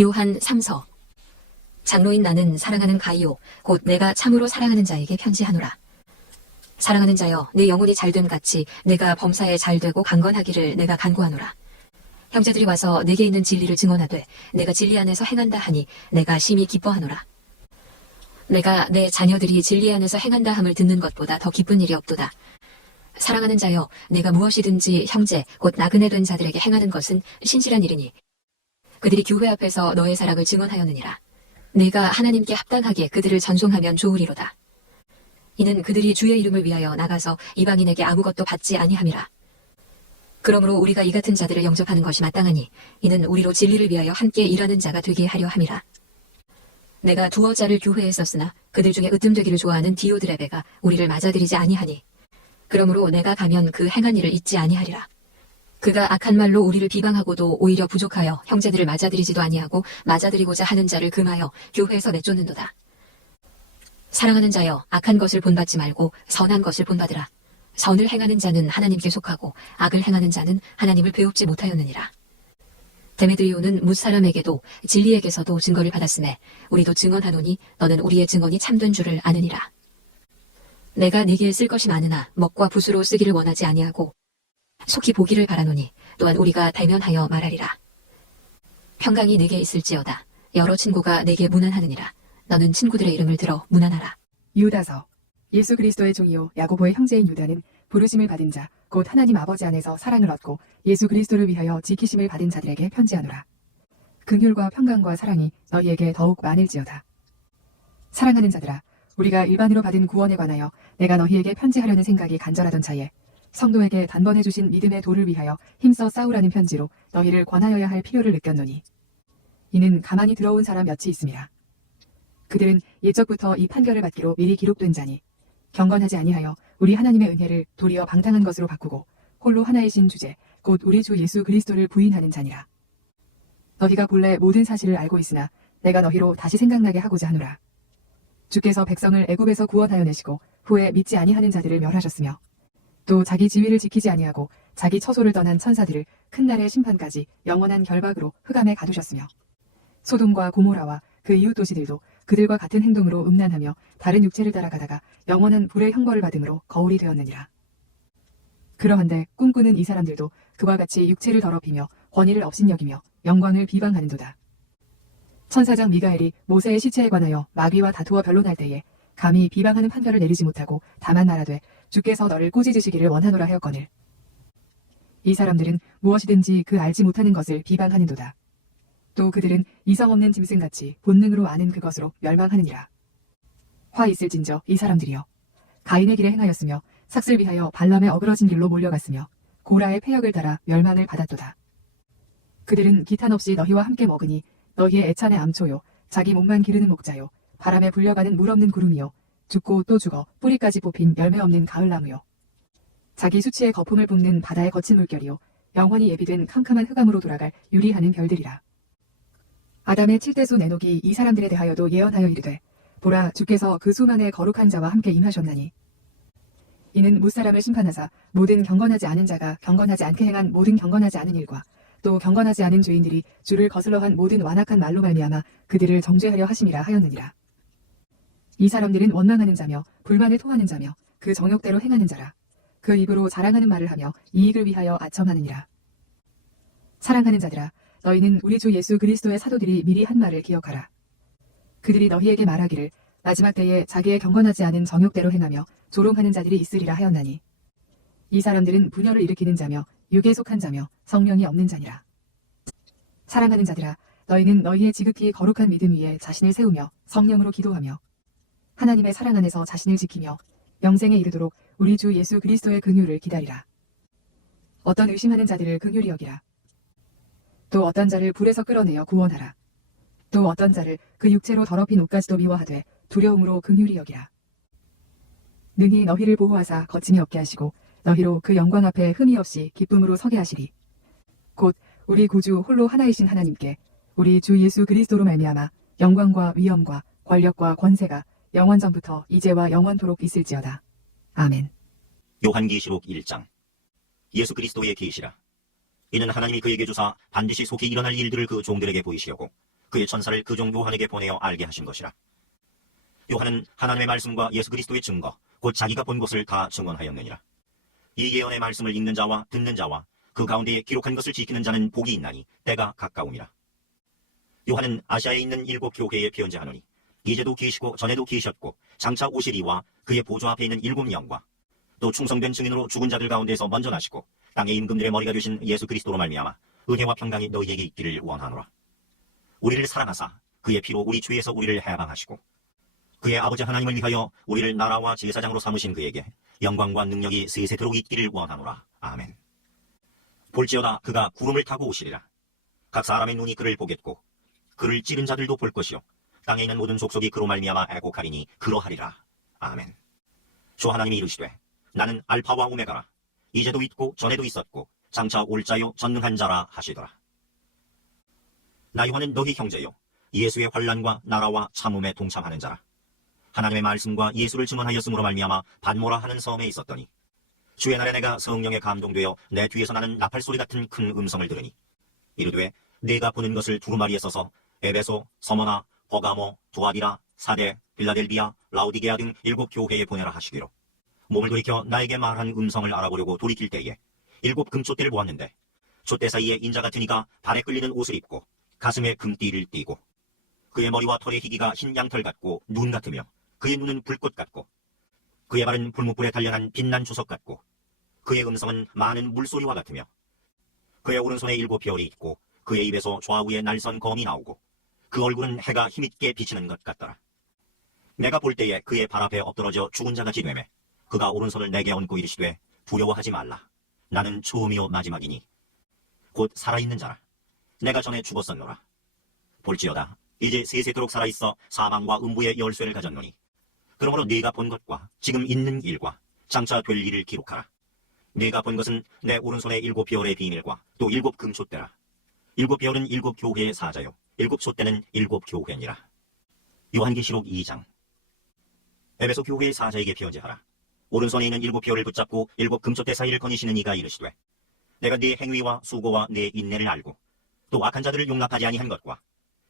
요한 3서. 장로인 나는 사랑하는 가이오 곧 내가 참으로 사랑하는 자에게 편지하노라. 사랑하는 자여, 내 영혼이 잘됨 같이 내가 범사에 잘되고 강건하기를 내가 간구하노라. 형제들이 와서 내게 있는 진리를 증언하되 내가 진리 안에서 행한다 하니 내가 심히 기뻐하노라. 내가 내 자녀들이 진리 안에서 행한다 함을 듣는 것보다 더 기쁜 일이 없도다. 사랑하는 자여, 내가 무엇이든지 형제 곧 나그네 된 자들에게 행하는 것은 신실한 일이니 그들이 교회 앞에서 너의 사랑을 증언하였느니라. 내가 하나님께 합당하게 그들을 전송하면 좋으리로다. 이는 그들이 주의 이름을 위하여 나가서 이방인에게 아무것도 받지 아니함이라. 그러므로 우리가 이 같은 자들을 영접하는 것이 마땅하니 이는 우리로 진리를 위하여 함께 일하는 자가 되게 하려 함이라. 내가 두어 자를 교회에 썼으나 그들 중에 으뜸되기를 좋아하는 디오드레베가 우리를 맞아들이지 아니하니 그러므로 내가 가면 그 행한 일을 잊지 아니하리라. 그가 악한 말로 우리를 비방하고도 오히려 부족하여 형제들을 맞아들이지도 아니하고 맞아들이고자 하는 자를 금하여 교회에서 내쫓는도다. 사랑하는 자여, 악한 것을 본받지 말고 선한 것을 본받으라. 선을 행하는 자는 하나님께 속하고 악을 행하는 자는 하나님을 배웁지 못하였느니라. 데메드리오는 뭇사람에게도 진리에게서도 증거를 받았으매 우리도 증언하노니 너는 우리의 증언이 참된 줄을 아느니라. 내가 네게 쓸 것이 많으나 먹과 붓으로 쓰기를 원하지 아니하고 속히 보기를 바라노니 또한 우리가 대면하여 말하리라. 평강이 네게 있을지어다. 여러 친구가 네게 문안하느니라. 너는 친구들의 이름을 들어 문안하라. 유다서. 예수 그리스도의 종이요 야고보의 형제인 유다는 부르심을 받은 자 곧 하나님 아버지 안에서 사랑을 얻고 예수 그리스도를 위하여 지키심을 받은 자들에게 편지하노라. 긍휼과 평강과 사랑이 너희에게 더욱 많을지어다. 사랑하는 자들아, 우리가 일반으로 받은 구원에 관하여 내가 너희에게 편지하려는 생각이 간절하던 차에 성도에게 단번에 주신 믿음의 도를 위하여 힘써 싸우라는 편지로 너희를 권하여야 할 필요를 느꼈노니 이는 가만히 들어온 사람 몇이 있음이라. 그들은 옛적부터 이 판결을 받기로 미리 기록된 자니 경건하지 아니하여 우리 하나님의 은혜를 도리어 방탕한 것으로 바꾸고 홀로 하나이신 주제 곧 우리 주 예수 그리스도를 부인하는 자니라. 너희가 본래 모든 사실을 알고 있으나 내가 너희로 다시 생각나게 하고자 하노라. 주께서 백성을 애굽에서 구원하여 내시고 후에 믿지 아니하는 자들을 멸하셨으며 또 자기 지위를 지키지 아니하고 자기 처소를 떠난 천사들을 큰 날의 심판까지 영원한 결박으로 흑암에 가두셨으며 소돔과 고모라와 그 이웃 도시들도 그들과 같은 행동으로 음란하며 다른 육체를 따라가다가 영원한 불의 형벌을 받음으로 거울이 되었느니라. 그러한데 꿈꾸는 이 사람들도 그와 같이 육체를 더럽히며 권위를 업신여기며 영광을 비방하는도다. 천사장 미가엘이 모세의 시체에 관하여 마귀와 다투어 변론할 때에 감히 비방하는 판결을 내리지 못하고 다만 말하되 주께서 너를 꾸짖으시기를 원하노라 하였거늘 이 사람들은 무엇이든지 그 알지 못하는 것을 비방하는도다. 또 그들은 이성 없는 짐승같이 본능으로 아는 그것으로 멸망하느니라. 화 있을진저 이 사람들이여 가인의 길에 행하였으며 삭슬 위하여 발람의 어그러진 길로 몰려갔으며 고라의 패역을 따라 멸망을 받았도다. 그들은 기탄 없이 너희와 함께 먹으니 너희의 애찬의 암초요 자기 몸만 기르는 목자요 바람에 불려가는 물 없는 구름이요 죽고 또 죽어 뿌리까지 뽑힌 열매 없는 가을나무요 자기 수치의 거품을 뿜는 바다의 거친 물결이요 영원히 예비된 캄캄한 흑암으로 돌아갈 유리하는 별들이라. 아담의 칠대수 내녹이 이 사람들에 대하여도 예언하여 이르되 보라 주께서 그 수만의 거룩한 자와 함께 임하셨나니 이는 무사람을 심판하사 모든 경건하지 않은 자가 경건하지 않게 행한 모든 경건하지 않은 일과 또 경건하지 않은 죄인들이 주를 거슬러한 모든 완악한 말로 말미암아 그들을 정죄하려 하심이라 하였느니라. 이 사람들은 원망하는 자며 불만을 토하는 자며 그 정욕대로 행하는 자라. 그 입으로 자랑하는 말을 하며 이익을 위하여 아첨하느니라. 사랑하는 자들아, 너희는 우리 주 예수 그리스도의 사도들이 미리 한 말을 기억하라. 그들이 너희에게 말하기를 마지막 때에 자기의 경건하지 않은 정욕대로 행하며 조롱하는 자들이 있으리라 하였나니 이 사람들은 분열을 일으키는 자며 육에 속한 자며 성령이 없는 자니라. 사랑하는 자들아, 너희는 너희의 지극히 거룩한 믿음 위에 자신을 세우며 성령으로 기도하며 하나님의 사랑 안에서 자신을 지키며 영생에 이르도록 우리 주 예수 그리스도의 긍휼을 기다리라. 어떤 의심하는 자들을 긍휼히 여기라. 또 어떤 자를 불에서 끌어내어 구원하라. 또 어떤 자를 그 육체로 더럽힌 옷까지도 미워하되 두려움으로 긍휼히 여기라. 능히 너희를 보호하사 거침이 없게 하시고 너희로 그 영광 앞에 흠이 없이 기쁨으로 서게 하시리. 곧 우리 구주 홀로 하나이신 하나님께 우리 주 예수 그리스도로 말미암아 영광과 위엄과 권력과 권세가 영원전부터 이제와 영원토록 있을지어다. 아멘. 요한계시록 1장. 예수 그리스도의 계시라. 이는 하나님이 그에게 주사 반드시 속히 일어날 일들을 그 종들에게 보이시려고 그의 천사를 그 종 요한에게 보내어 알게 하신 것이라. 요한은 하나님의 말씀과 예수 그리스도의 증거, 곧 자기가 본 것을 다 증언하였느니라. 이 예언의 말씀을 읽는 자와 듣는 자와 그 가운데에 기록한 것을 지키는 자는 복이 있나니 때가 가까움이라. 요한은 아시아에 있는 7 교회에 편지하노니 이제도 계시고 전에도 계셨고 장차 오시리와 그의 보좌 앞에 있는 7 영과 또 충성된 증인으로 죽은 자들 가운데서 먼저 나시고 땅의 임금들의 머리가 되신 예수 그리스도로 말미암아 은혜와 평강이 너희에게 있기를 원하노라. 우리를 사랑하사 그의 피로 우리 죄에서 우리를 해방하시고 그의 아버지 하나님을 위하여 우리를 나라와 제사장으로 삼으신 그에게 영광과 능력이 세세토록 있기를 원하노라. 아멘. 볼지어다 그가 구름을 타고 오시리라. 각 사람의 눈이 그를 보겠고 그를 찌른 자들도 볼 것이요 땅에 있는 모든 족속이 그로 말미암아 애곡하리니 그러하리라. 아멘. 주 하나님이 이르시되 나는 알파와 오메가라. 이제도 있고 전에도 있었고 장차 올 자요 전능한 자라 하시더라. 나 요한은 너희 형제요 예수의 환난과 나라와 참음에 동참하는 자라. 하나님의 말씀과 예수를 증언하였으므로 말미암아 반모라 하는 섬에 있었더니 주의 날에 내가 성령에 감동되어 내 뒤에서 나는 나팔소리 같은 큰 음성을 들으니 이르되 내가 보는 것을 두루마리에 써서 에베소, 서머나, 버가모, 두아디라, 사데, 빌라델비아, 라우디게아 등 7 교회에 보내라 하시기로 몸을 돌이켜 나에게 말한 음성을 알아보려고 돌이킬 때에 7 금촛대를 보았는데 촛대 사이에 인자 같은 이가 발에 끌리는 옷을 입고 가슴에 금띠를 띠고 그의 머리와 털의 희기가 흰 양털 같고 눈 같으며 그의 눈은 불꽃 같고 그의 발은 불뭇불에 단련한 빛난 주석 같고 그의 음성은 많은 물소리와 같으며 그의 오른손에 7 별이 있고 그의 입에서 좌우에 날선 검이 나오고 그 얼굴은 해가 힘있게 비치는 것 같더라. 내가 볼 때에 그의 발 앞에 엎드러져 죽은 자같이 되매 그가 오른손을 내게 얹고 이르시되 두려워하지 말라. 나는 처음이요 마지막이니 곧 살아있는 자라. 내가 전에 죽었었노라. 볼지어다 이제 세세토록 살아있어 사망과 음부의 열쇠를 가졌노니 그러므로 네가 본 것과 지금 있는 일과 장차 될 일을 기록하라. 네가 본 것은 내 오른손에 7 별의 비밀과 또 7 금촛대라. 7 별은 7 교회의 사자요 7 촛대는 7 교회니라. 요한계시록 2장. 에베소 교회의 사자에게 편지하라. 오른손에 있는 7 별을 붙잡고 7 금촛대 사이를 거니시는 이가 이르시되 내가 네 행위와 수고와 네 인내를 알고 또 악한 자들을 용납하지 아니한 것과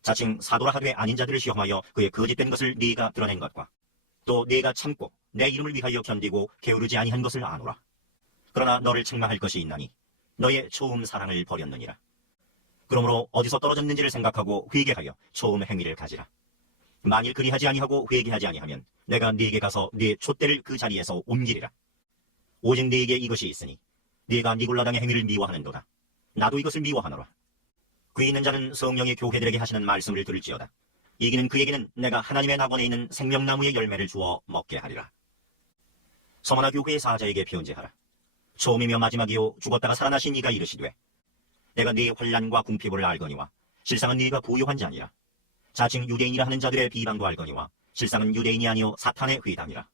자칭 사도라 하되 아닌 자들을 시험하여 그의 거짓된 것을 네가 드러낸 것과 또 네가 참고 내 이름을 위하여 견디고 게으르지 아니한 것을 아노라. 그러나 너를 책망할 것이 있나니 너의 처음 사랑을 버렸느니라. 그러므로 어디서 떨어졌는지를 생각하고 회개하여 처음 행위를 가지라. 만일 그리하지 아니하고 회개하지 아니하면 내가 네게 가서 네 촛대를 그 자리에서 옮기리라. 오직 네게 이것이 있으니 네가 니골라당의 행위를 미워하는도다. 나도 이것을 미워하노라. 귀 있는 자는 성령이 교회들에게 하시는 말씀을 들을지어다. 이기는 그에게는 내가 하나님의 낙원에 있는 생명나무의 열매를 주어 먹게 하리라. 서머나 교회의 사자에게 편지하라. 처음이며 마지막이요 죽었다가 살아나신 이가 이르시되 내가 네 환난과 궁핍을 알거니와 실상은 네가 부유한 자니라. 자칭 유대인이라 하는 자들의 비방도 알거니와 실상은 유대인이 아니요 사탄의 회당이라.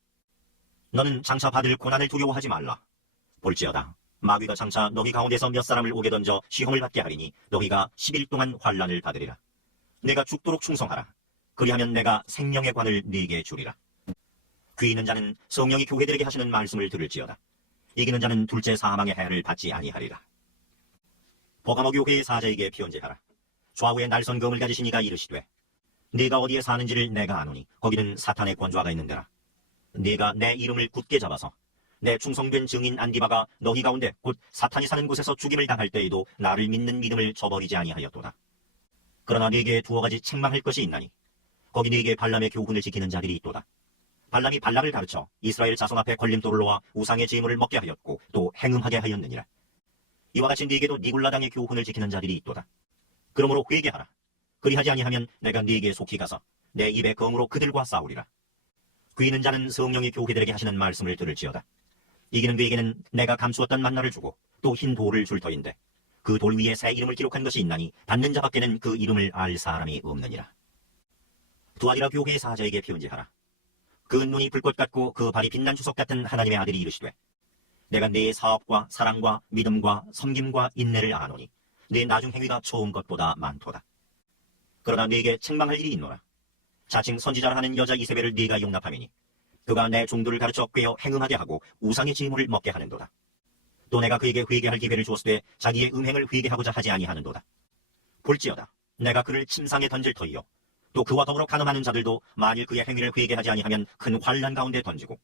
너는 장차 받을 고난을 두려워하지 말라. 볼지어다 마귀가 장차 너희 가운데서 몇 사람을 오게 던져 시험을 받게 하리니 너희가 10일 동안 환난을 받으리라. 내가 죽도록 충성하라. 그리하면 내가 생명의 관을 네게 주리라. 귀 있는 자는 성령이 교회들에게 하시는 말씀을 들을지어다. 이기는 자는 둘째 사망의 해를 받지 아니하리라. 버가모 교회의 사자에게 편지하라. 좌우에 날선 검을 가지신 이가 이르시되 네가 어디에 사는지를 내가 아노니 거기는 사탄의 권좌가 있는데라. 네가 내 이름을 굳게 잡아서 내 충성된 증인 안디바가 너희 가운데 곧 사탄이 사는 곳에서 죽임을 당할 때에도 나를 믿는 믿음을 저버리지 아니하였도다. 그러나 네게 두어 가지 책망할 것이 있나니 거기 네게 발람의 교훈을 지키는 자들이 있도다. 발람이 발락을 가르쳐 이스라엘 자손 앞에 걸림돌을 놓아 우상의 제물을 먹게 하였고 또 행음하게 하였느니라. 이와 같이 네게도 니골라당의 교훈을 지키는 자들이 있도다. 그러므로 회개하라. 그리하지 아니하면 내가 네게 속히 가서 내 입의 검으로 그들과 싸우리라. 귀 있는 자는 성령이 교회들에게 하시는 말씀을 들을지어다. 이기는 그에게는 내가 감추었던 만나를 주고 또 흰 돌을 줄 터인데 그 돌 위에 새 이름을 기록한 것이 있나니 받는 자밖에는 그 이름을 알 사람이 없느니라. 두아디라 교회의 사자에게 편지하라. 그 눈이 불꽃 같고 그 발이 빛난 주석 같은 하나님의 아들이 이르시되 내가 네 사업과 사랑과 믿음과 섬김과 인내를 아노니 네 나중 행위가 처음 것보다 많도다. 그러나 네게 책망할 일이 있노라. 자칭 선지자라 하는 여자 이세벨을 네가 용납하미니 그가 내 종들을 가르쳐 꿰어 행음하게 하고 우상의 제물을 먹게 하는도다. 또 내가 그에게 회개할 기회를 주었으되 자기의 음행을 회개하고자 하지 아니하는도다. 볼지어다 내가 그를 침상에 던질 터이요 또 그와 더불어 간음하는 자들도 만일 그의 행위를 회개하지 아니하면 큰 환난 가운데 던지고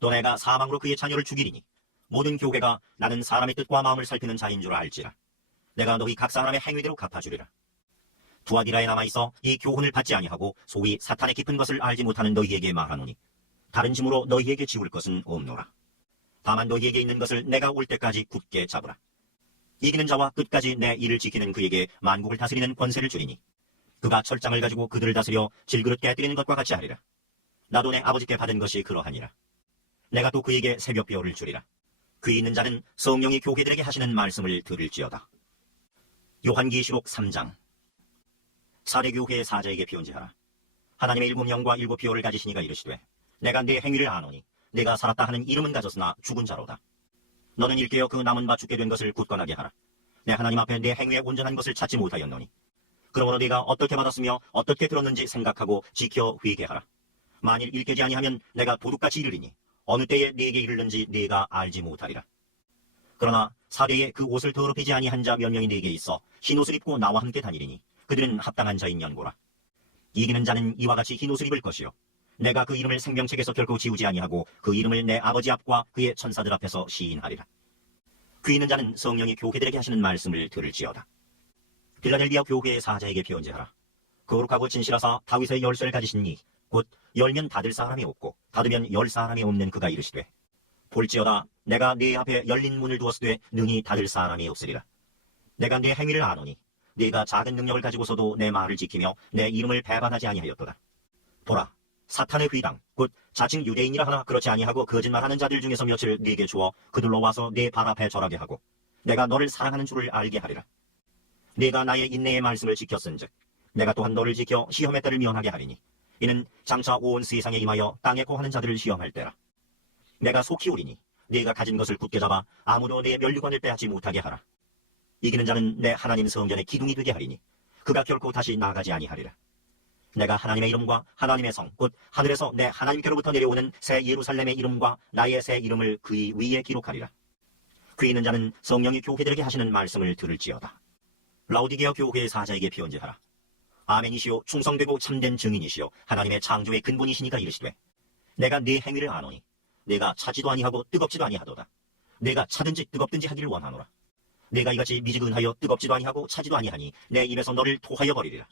또 내가 사망으로 그의 자녀를 죽이리니 모든 교회가 나는 사람의 뜻과 마음을 살피는 자인 줄 알지라. 내가 너희 각 사람의 행위대로 갚아주리라. 두아디라에 남아있어 이 교훈을 받지 아니하고 소위 사탄의 깊은 것을 알지 못하는 너희에게 말하노니 다른 짐으로 너희에게 지울 것은 없노라. 다만 너희에게 있는 것을 내가 올 때까지 굳게 잡으라. 이기는 자와 끝까지 내 일을 지키는 그에게 만국을 다스리는 권세를 주리니 그가 철장을 가지고 그들을 다스려 질그릇 깨뜨리는 것과 같이 하리라. 나도 내 아버지께 받은 것이 그러하니라. 내가 또 그에게 새벽뼈를 주리라. 귀 있는 자는 성령이 교회들에게 하시는 말씀을 들을지어다. 요한계시록 3장. 사대교회의 사자에게 편지하라. 하나님의 7영과 7표를 가지시니가 이르시되 내가 네 행위를 아노니 내가 살았다 하는 이름은 가졌으나 죽은 자로다. 너는 일깨어 그 남은 바 죽게 된 것을 굳건하게 하라. 내 하나님 앞에 내 행위에 온전한 것을 찾지 못하였노니 그러므로 네가 어떻게 받았으며 어떻게 들었는지 생각하고 지켜 회개하라. 만일 일깨지 아니하면 내가 도둑같이 이르리니 어느 때에 네게 이르는지 네가 알지 못하리라. 그러나 사대에 그 옷을 더럽히지 아니한 자 몇 명이 네게 있어 흰옷을 입고 나와 함께 다니리니 그들은 합당한 자인 연고라. 이기는 자는 이와 같이 흰옷을 입을 것이요 내가 그 이름을 생명책에서 결코 지우지 아니하고 그 이름을 내 아버지 앞과 그의 천사들 앞에서 시인하리라. 귀 있는 자는 성령이 교회들에게 하시는 말씀을 들을지어다. 빌라델비아 교회의 사자에게 편지하라. 거룩하고 진실하사 다윗의 열쇠를 가지신 이 곧 열면 닫을 사람이 없고 닫으면 열 사람이 없는 그가 이르시되 볼지어다 내가 네 앞에 열린 문을 두었으되 능히 닫을 사람이 없으리라. 내가 네 행위를 아노니 네가 작은 능력을 가지고서도 내 말을 지키며 내 이름을 배반하지 아니하였도다. 보라 사탄의 회당 곧 자칭 유대인이라 하나 그렇지 아니하고 거짓말하는 자들 중에서 몇을 네게 주어 그들로 와서 네 발 앞에 절하게 하고 내가 너를 사랑하는 줄을 알게 하리라. 네가 나의 인내의 말씀을 지켰은즉 내가 또한 너를 지켜 시험의 때를 면하게 하리니 이는 장차 온 세상에 임하여 땅에 거하는 자들을 시험할 때라. 내가 속히 오리니 네가 가진 것을 굳게 잡아 아무도 네 면류관을 빼앗지 못하게 하라. 이기는 자는 내 하나님 성전의 기둥이 되게 하리니 그가 결코 다시 나가지 아니하리라. 내가 하나님의 이름과 하나님의 성 곧 하늘에서 내 하나님께로부터 내려오는 새 예루살렘의 이름과 나의 새 이름을 그의 위에 기록하리라. 귀 있는 자는 성령이 교회들에게 하시는 말씀을 들을지어다. 라오디게아 교회의 사자에게 편지하라. 아멘이시오 충성되고 참된 증인이시오 하나님의 창조의 근본이시니까 이르시되 내가 네 행위를 아노니 내가 차지도 아니하고 뜨겁지도 아니하도다. 내가 차든지 뜨겁든지 하기를 원하노라. 내가 이같이 미지근하여 뜨겁지도 아니하고 차지도 아니하니 내 입에서 너를 토하여 버리리라.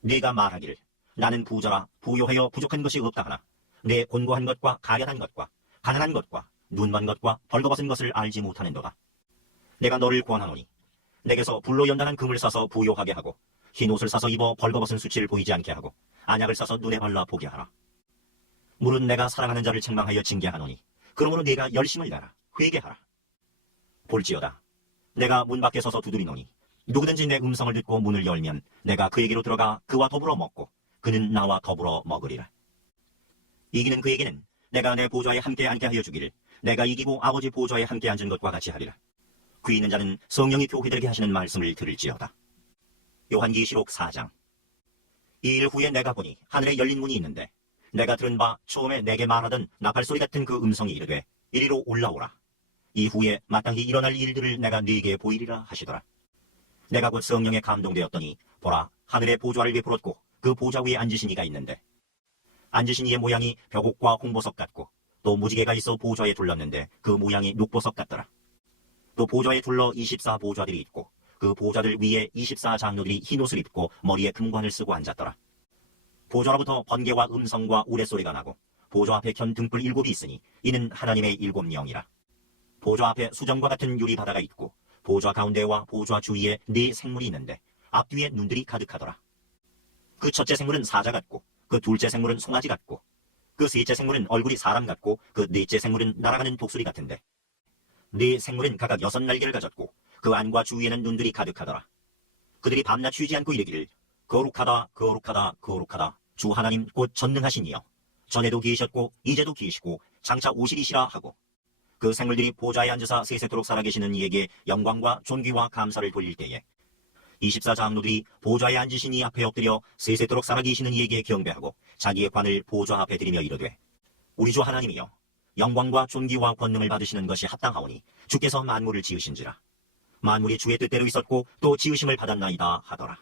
네가 말하기를 나는 부자라 부요하여 부족한 것이 없다 하나 내 곤고한 것과 가련한 것과 가난한 것과 눈먼 것과 벌거벗은 것을 알지 못하는도다. 내가 너를 권하노니 내게서 불로 연단한 금을 사서 부요하게 하고 흰 옷을 사서 입어 벌거벗은 수치를 보이지 않게 하고 안약을 사서 눈에 발라 보게 하라. 물은 내가 사랑하는 자를 책망하여 징계하노니 그러므로 네가 열심을 내라 회개하라. 볼지어다 내가 문 밖에 서서 두드리노니 누구든지 내 음성을 듣고 문을 열면 내가 그에게로 들어가 그와 더불어 먹고 그는 나와 더불어 먹으리라. 이기는 그에게는 내가 내 보좌에 함께 앉게 하여 주기를 내가 이기고 아버지 보좌에 함께 앉은 것과 같이 하리라. 귀 있는 자는 성령이 교회들에게 하시는 말씀을 들을지어다. 요한계시록 4장. 이 일 후에 내가 보니 하늘에 열린 문이 있는데 내가 들은 바 처음에 내게 말하던 나팔소리 같은 그 음성이 이르되 이리로 올라오라. 이후에 마땅히 일어날 일들을 내가 네게 보이리라 하시더라. 내가 곧 성령에 감동되었더니 보라 하늘에 보좌를 베풀었고 그 보좌 위에 앉으신 이가 있는데 앉으신 이의 모양이 벽옥과 홍보석 같고 또 무지개가 있어 보좌에 둘렀는데 그 모양이 녹보석 같더라. 또 보좌에 둘러 24보좌들이 있고 그 보좌들 위에 24장로들이 흰옷을 입고 머리에 금관을 쓰고 앉았더라. 보좌로부터 번개와 음성과 우레소리가 나고 보좌 앞에 켠 등불 7이 있으니 이는 하나님의 7영이라. 보좌 앞에 수정과 같은 유리바다가 있고 보좌 가운데와 보좌 주위에 4 생물이 있는데 앞뒤에 눈들이 가득하더라. 그 첫째 생물은 사자 같고 그 둘째 생물은 송아지 같고 그 셋째 생물은 얼굴이 사람 같고 그 넷째 생물은 날아가는 독수리 같은데 4 생물은 각각 6날개를 가졌고 그 안과 주위에는 눈들이 가득하더라. 그들이 밤낮 쉬지 않고 이르기를 거룩하다 거룩하다 거룩하다 주 하나님 곧 전능하신 이여 전에도 계셨고 이제도 계시고 장차 오시리시라 하고 그 생물들이 보좌에 앉으사 세세토록 살아계시는 이에게 영광과 존귀와 감사를 돌릴 때에 24장로들이 보좌에 앉으신 이 앞에 엎드려 세세토록 살아계시는 이에게 경배하고 자기의 관을 보좌 앞에 들이며 이르되 우리 주 하나님이여 영광과 존귀와 권능을 받으시는 것이 합당하오니 주께서 만물을 지으신지라. 만물이 주의 뜻대로 있었고 또 지으심을 받았나이다 하더라.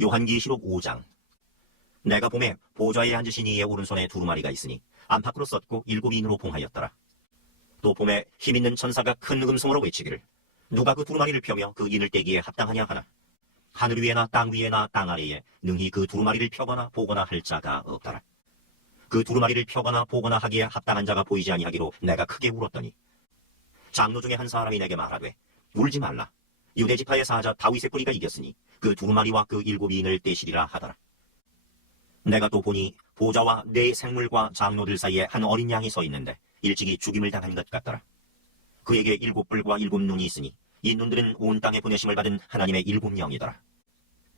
요한계시록 5장. 내가 보매 보좌에 앉으신 이의 오른손에 두루마리가 있으니 안팎으로 썼고 7인으로 봉하였더라. 또 보매 힘있는 천사가 큰 음성으로 외치기를 누가 그 두루마리를 펴며 그 인을 떼기에 합당하냐 하나. 하늘 위에나 땅 위에나 땅 아래에 능히 그 두루마리를 펴거나 보거나 할 자가 없더라. 그 두루마리를 펴거나 보거나 하기에 합당한 자가 보이지 아니하기로 내가 크게 울었더니 장로 중에 한 사람이 내게 말하되 울지 말라. 유대 지파의 사자 다윗의 뿌리가 이겼으니 그 두루마리와 그 7인을 떼시리라 하더라. 내가 또 보니 보좌와 네 생물과 장로들 사이에 한 어린 양이 서 있는데 일찍이 죽임을 당한 것 같더라. 그에게 7뿔과 7눈이 있으니 이 눈들은 온 땅에 보내심을 받은 하나님의 7영이더라.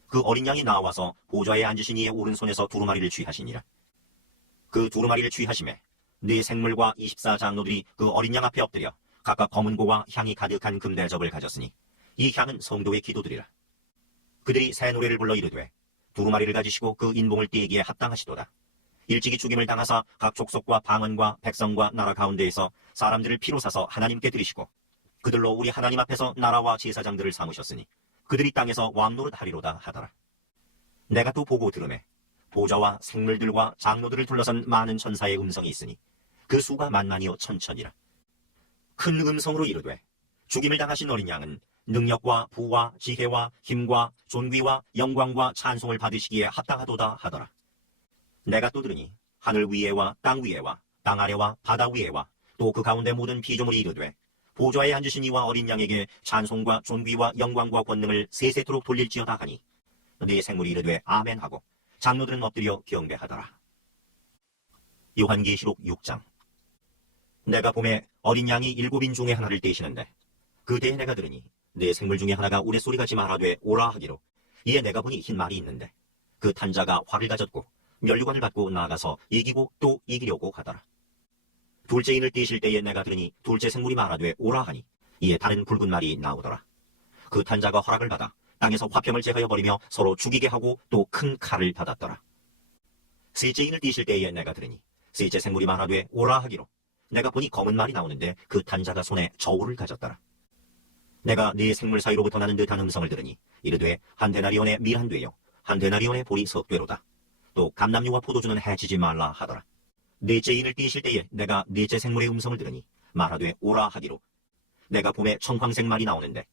그 어린 양이 나와서 보좌에 앉으신 이의 오른손에서 두루마리를 취하시니라. 그 두루마리를 취하심에 네 생물과 24장로들이 그 어린 양 앞에 엎드려 각각 검은 고와 향이 가득한 금대접을 가졌으니 이 향은 성도의 기도들이라. 그들이 새 노래를 불러 이르되 두루마리를 가지시고 그 인봉을 떼기에 합당하시도다. 일찍이 죽임을 당하사 각 족속과 방언과 백성과 나라 가운데에서 사람들을 피로 사서 하나님께 드리시고 그들로 우리 하나님 앞에서 나라와 제사장들을 삼으셨으니 그들이 땅에서 왕노릇 하리로다 하더라. 내가 또 보고 들으매 보좌와 생물들과 장로들을 둘러선 많은 천사의 음성이 있으니 그 수가 만만이요 천천이라. 큰 음성으로 이르되 죽임을 당하신 어린 양은 능력과 부와 지혜와 힘과 존귀와 영광과 찬송을 받으시기에 합당하도다 하더라. 내가 또 들으니 하늘 위에와 땅 위에와 땅 아래와 바다 위에와 또 그 가운데 모든 피조물이 이르되 보좌에 앉으신 이와 어린 양에게 찬송과 존귀와 영광과 권능을 세세토록 돌릴지어다 하니 네 생물이 이르되 아멘 하고 장로들은 엎드려 경배하더라. 요한계시록 6장. 내가 보매 어린 양이 7인 중에 하나를 떼시는데 그 때에 내가 들으니 네 생물 중에 하나가 우레소리같이 말하되 오라 하기로 이에 내가 보니 흰 말이 있는데 그 탄자가 활을 가졌고 면류관을 받고 나아가서 이기고 또 이기려고 하더라. 둘째 인을 떼실 때에 내가 들으니 둘째 생물이 말하되 오라 하니 이에 다른 붉은 말이 나오더라. 그 탄자가 허락을 받아 땅에서 화평을 제하여 버리며 서로 죽이게 하고 또 큰 칼을 받았더라. 셋째 인을 떼실 때에 내가 들으니 셋째 생물이 말하되 오라 하기로 내가 보니 검은 말이 나오는데 그 탄자가 손에 저울을 가졌더라. 내가 네 생물 사이로부터 나는 듯한 음성을 들으니 이르되 한 데나리온의 밀 한 되요 한 데나리온의 보리 석 되로다. 또 감람류와 포도주는 해치지 말라 하더라. 넷째 인을 떼실 때에 내가 넷째 생물의 음성을 들으니 말하되 오라 하기로 내가 봄에 청황색 말이 나오는데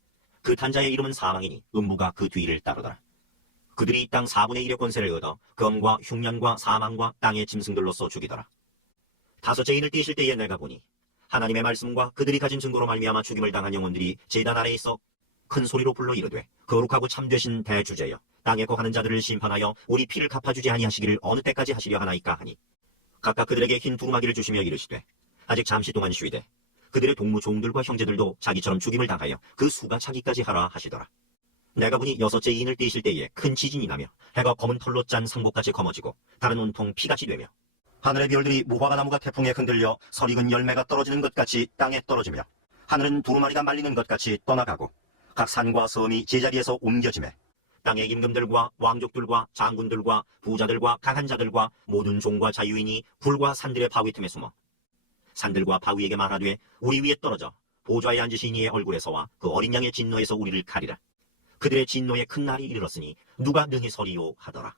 그 탄자의 이름은 사망이니 음부가 그 뒤를 따르더라. 그들이 땅 4분의 1의 권세를 얻어 검과 흉년과 사망과 땅의 짐승들로서 죽이더라. 다섯째 인을 떼실 때에 내가 보니 하나님의 말씀과 그들이 가진 증거로 말미암아 죽임을 당한 영혼들이 제단 아래에 있어 큰 소리로 불러 이르되 거룩하고 참되신 대주제여 땅에 거하는 자들을 심판하여 우리 피를 갚아주지 아니하시기를 어느 때까지 하시려 하나이까 하니 각각 그들에게 흰 두루마기를 주시며 이르시되 아직 잠시 동안 쉬되 그들의 동무 종들과 형제들도 자기처럼 죽임을 당하여 그 수가 차기까지 하라 하시더라. 내가 보니 여섯째 인을 떼실 때에 큰 지진이 나며 해가 검은 털로 짠 상복같이 검어지고 다른 온통 피같이 되며 하늘의 별들이 무화과 나무가 태풍에 흔들려 설익은 열매가 떨어지는 것 같이 땅에 떨어지며 하늘은 두루마리가 말리는 것 같이 떠나가고 각 산과 섬이 제자리에서 옮겨지매 땅의 임금들과 왕족들과 장군들과 부자들과 강한 자들과 모든 종과 자유인이 굴과 산들의 바위 틈에 숨어 산들과 바위에게 말하되 우리 위에 떨어져 보좌에 앉으신 이의 얼굴에서와 그 어린 양의 진노에서 우리를 가리라. 그들의 진노의 큰 날이 이르렀으니 누가 능히 서리요 하더라.